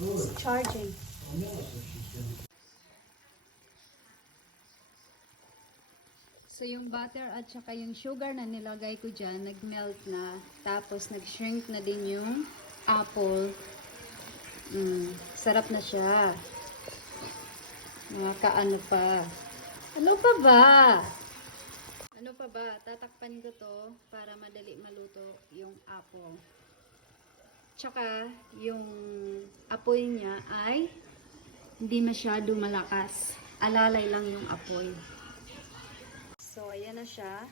It's charging. So yung butter at saka yung sugar na nilagay ko dyan, nag-melt na. Tapos nag-shrink na din yung apple. Sarap na siya. Nakakaano pa. Ano pa ba? Ano pa ba? Tatakpan ko to para madali maluto yung apple. Tsaka, yung apoy niya ay hindi masyado malakas. Alalay lang yung apoy. So, ayan na siya.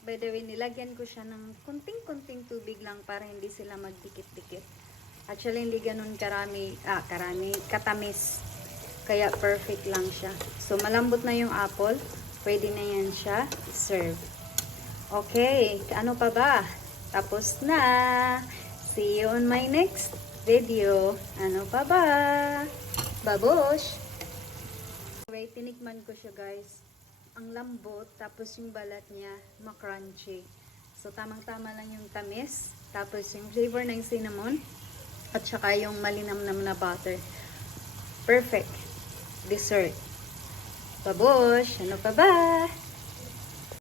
By the way, nilagyan ko siya ng kunting-kunting tubig lang para hindi sila magdikit-dikit. Actually, hindi ganun katamis. Kaya perfect lang siya. So, malambot na yung apple. Pwede na yan siya serve. Okay, ano pa ba? Tapos na! See you on my next video. Ano pa ba? Babush! Okay, tinikman ko siya guys. Ang lambot, tapos yung balat niya, makrunchy. So, tamang-tama lang yung tamis. Tapos yung flavor ng cinnamon. At saka yung malinamnam na butter. Perfect. Dessert. Babush! Ano pa ba?